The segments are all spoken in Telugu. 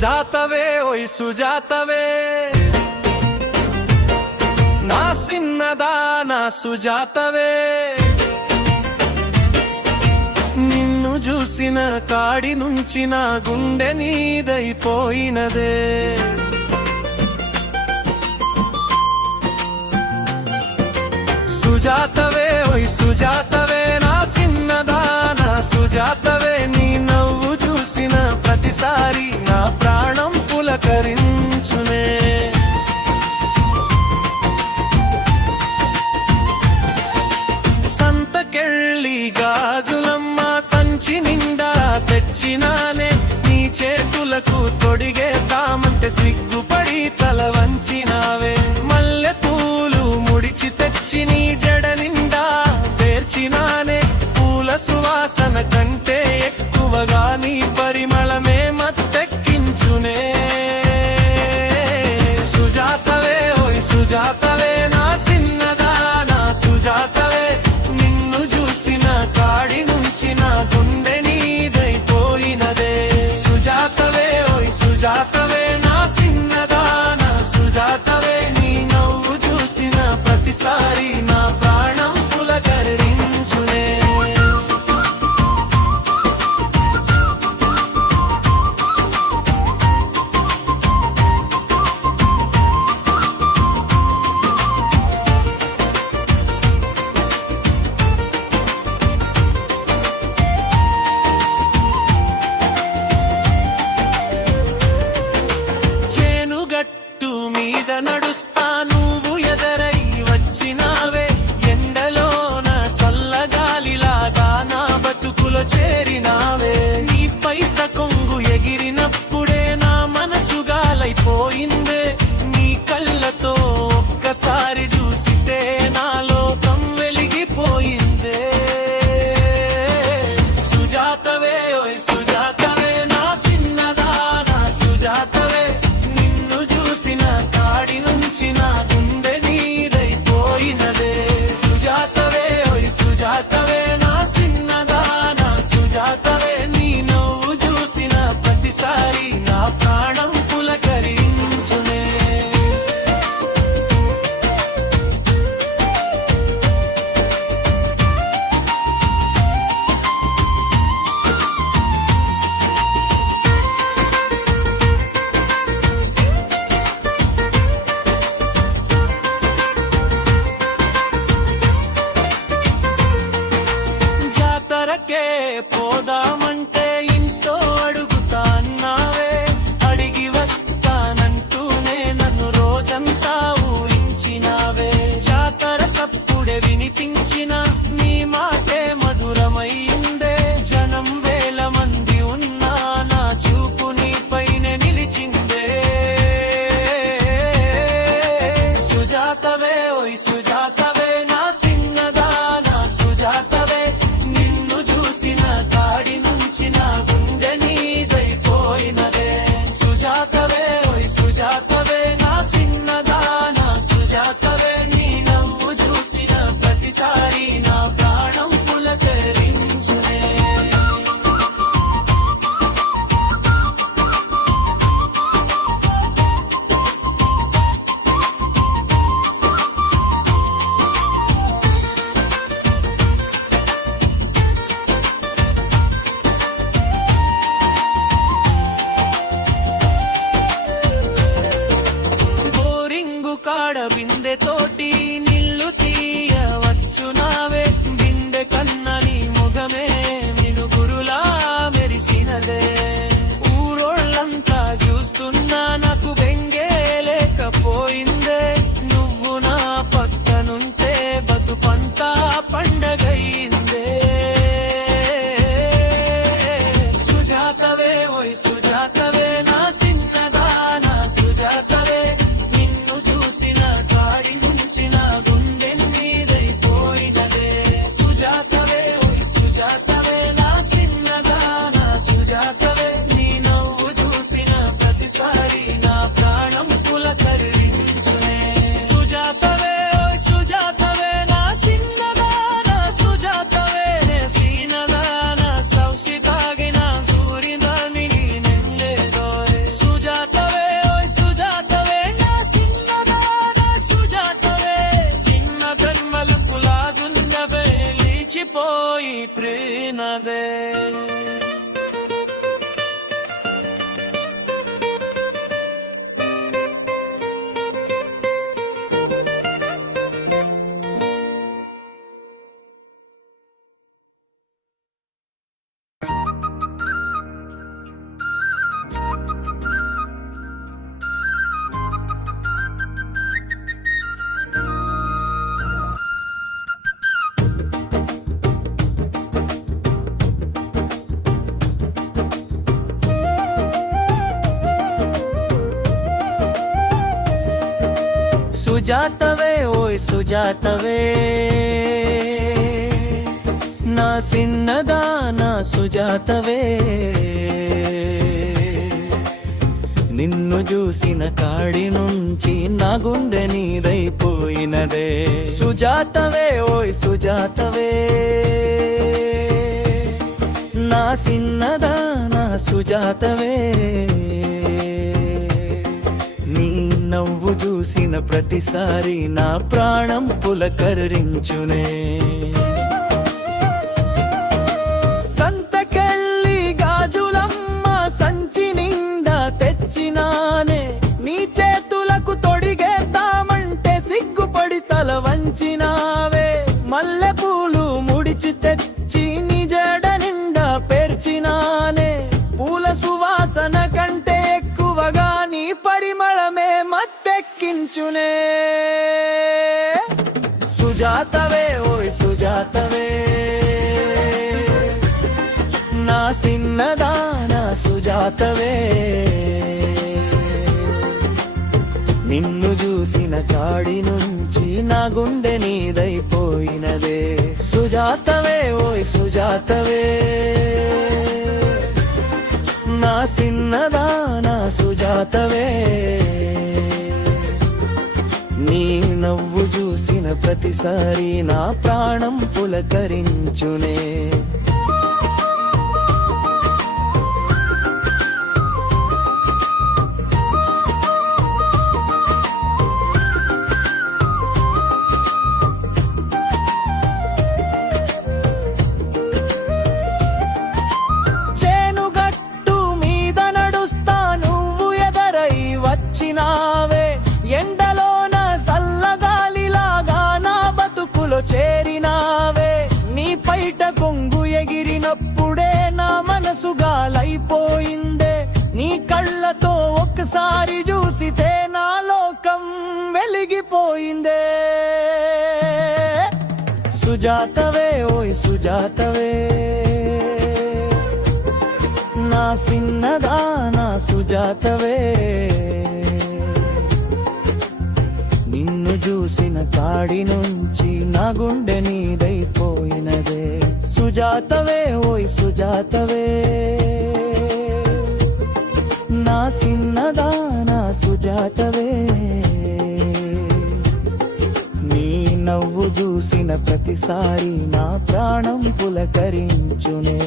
సుజాతవే ఓయ్ సుజాతవే నా సిన్నదానా సుజాతవే నిన్ను చూసిన కాడి నుంచి నా గుండె నీదైపోయినదే సుజాతవే ఓయ్ సుజాతవే నా సిన్నదానా సుజాతవే నీ నవ్వు చూసిన ప్రతిసారి నా ప్రాణం పులకరించునే సంతకెళ్ళి గాజులమ్మ సంచి నిండా తెచ్చినానే నీ చేతులకు తొడిగేద్దామంటే సిగ్గుపడి తల వంచినావే మల్లె పూలు ముడిచి తెచ్చి నీ జడ నిండా పేర్చినానే పూల సువాసన కంటే ఎక్కువగా నీ పరిమళమే మత్తెక్కించునే సుజాతవే ఓయ్ సుజాతవే నా సిన్నదానా సుజాతవే నిన్ను చూసిన కాడి నుంచి నా గుండె నీదైపోయినదే సుజాతవే ఓయ్ సుజాతవే నా సిన్నదానా సుజాతవే నీ నవ్వు చూసిన ప్రతిసారి నా ప్రాణం పులకరించునే చేనుగట్టు మీద నడుస్తా నువ్వు ఎదరై వచ్చినావే ఎండలోన సల్లగాలిలాగా నా బతుకులో చేరినావే నీ పైట కొంగు ఎగిరినప్పుడే నా మనసు గాలైపోయిందే నీ కళ్ళతో ఒక్కసారి చూసితే నా లోకం వెలిగిపోయిందే సుజాతవే ఓయ్ సుజాతవే నా సిన్నదానా సుజాతవే నిన్ను చూసిన కాడి నుంచి నా గుండె నీదైపోయినదే సుజాతవే ఓయ్ సుజాతవే నా సిన్నదానా సుజాతవే నీ నవ్వు చూసిన ప్రతిసారి నా ప్రాణం పులకరించునే జాతరకే పోదామంటే ఇంట్లో అడుగుతా అన్నావే అడిగి వస్తానంటూనే నన్ను రోజంతా ఊహించినావే జాతర సప్పుడే వినిపించిన నీ మాటే మధురమైందే జనం వేల మంది ఉన్నా నా చూపు నీ పైనే నిలిచిందే సుజాతవే ఓయ్ సుజాతవే నా సిన్నదానా సుజాతవే నిన్ను చూసిన కాడి నుంచి నా గుండె నీదైపోయినదే సుజాతవే ఓయ్ సుజాతవే నా సిన్నదానా సుజాతవే నీ నవ్వు చూసిన ప్రతిసారి తలంపులాగున్నవే లేచిపోయి ప్రేనదే సుజాతవే ఓయ్ సుజాతవే నా సిన్నదానా సుజాతవే నిన్ను చూసిన కాడి నుంచి నా గుండె నీదైపోయినదే సుజాతవే ఓయ్ సుజాతవే నా సిన్నదానా సుజాతవే నవ్వు చూసిన ప్రతిసారి నా ప్రాణం పులకరించునే సంతకెళ్ళి గాజులమ్మ సంచి నిండా తెచ్చినానే నీ చేతులకు తొడిగేద్దామంటే సిగ్గుపడి తల వంచినావే మల్లె పూలు ముడిచి తెచ్చి నీ జడ నిండా పేర్చినానే పూల సువాసన కంటే ఎక్కువగా నీ పరిమళమే మత్తెక్కించునే సుజాతవే ఓయ్ సుజాతవే నా సిన్నదానా సుజాతవే నిన్ను చూసిన కాడి నుంచి నా గుండె నీదైపోయినదే సుజాతవే ఓయ్ సుజాతవే నా సిన్నదానా సుజాతవే నీ నవ్వు చూసిన ప్రతిసారి నా ప్రాణం పులకరించునే ఎండలోన చల్లగాలిలాగా నా బతుకులో చేరినావే నీ పైట కొంగు ఎగిరినప్పుడే నా మనసు గాలైపోయిందే నీ కళ్ళతో ఒక్కసారి చూసితే నా లోకం వెలిగిపోయిందే సుజాతవే ఓయ్ సుజాతవే నా సిన్నదానా సుజాతవే నిన్ను చూసిన కాడి నుంచి నా గుండె నీదైపోయినదే సుజాతవే ఓయ్ సుజాతవే నా సిన్నదానా సుజాతవే నీ నవ్వు చూసిన ప్రతిసారి నా ప్రాణం పులకరించునే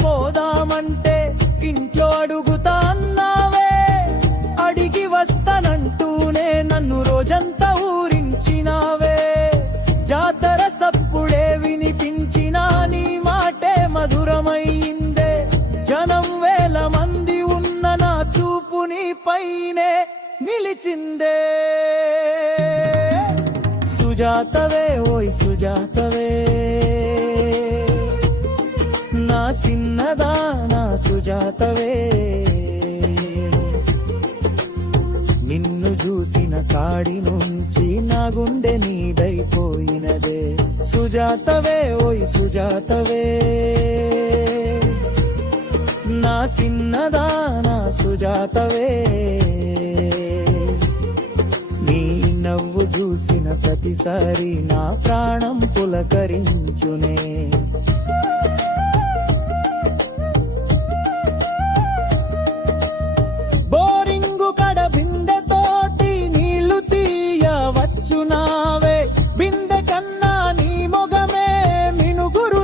పోదామంటే ఇంట్లో అడుగుతా అన్నావే అడిగి వస్తానంటూనే నన్ను రోజంతా ఊరించినావే జాతర సప్పుడే వినిపించినా నీ మాటే మధురమయ్యిందే జనం వేల మంది ఉన్న నా చూపు నీ పైనే నిలిచిందే సుజాతవే ఓయ్ సుజాతవే నా సిన్నదానా సుజాతవే నిన్ను చూసిన కాడి నుంచి నా గుండె నీదైపోయినదే సుజాతవే ఓయ్ సుజాతవే నా సిన్నదానా సుజాతవే నీ నవ్వు చూసిన ప్రతిసారి నా ప్రాణం పులకరించునే బిందె కన్నా నీ మొగమే మినుగురు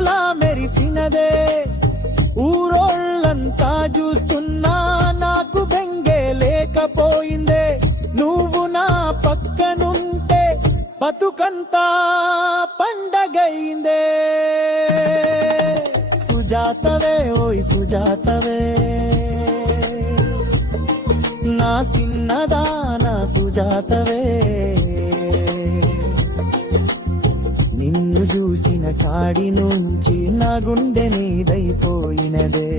బతుకంతా పండగైందే సుజాతవే ఓయ్ సుజాతవే నా సిన్నదానా సుజాతవే నిన్ను చూసిన కాడి నుంచి నా గుండె నీదైపోయినదే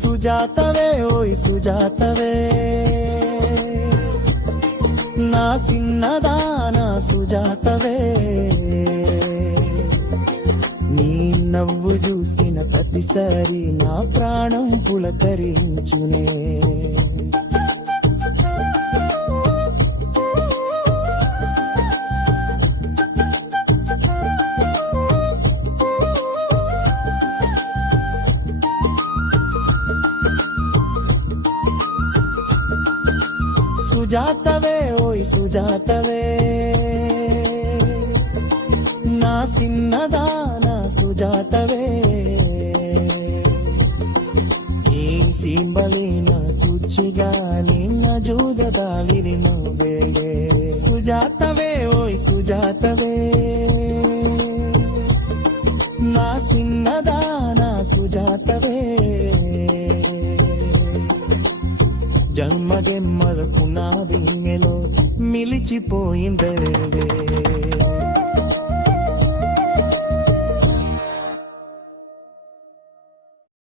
సుజాతవే ఓయ్ సుజాతవే నా సిన్నదానా సుజాతవే నీ నవ్వు చూసిన ప్రతిసారి నా ప్రాణం పులకరించునే సుజాతవే ఓయ్ సుజాతవే నా సిన్నదానా సుజాతవే ఈ సింబలిన సుచ్చిగా నిన్న జూదదాలిరి నువ్వే సుజాతవే ఓయ్ సుజాతవే నా సిన్నదానా సుజాతవే జన్మ జన్మలకు నా దింగెలో మిలిచిపోయిందే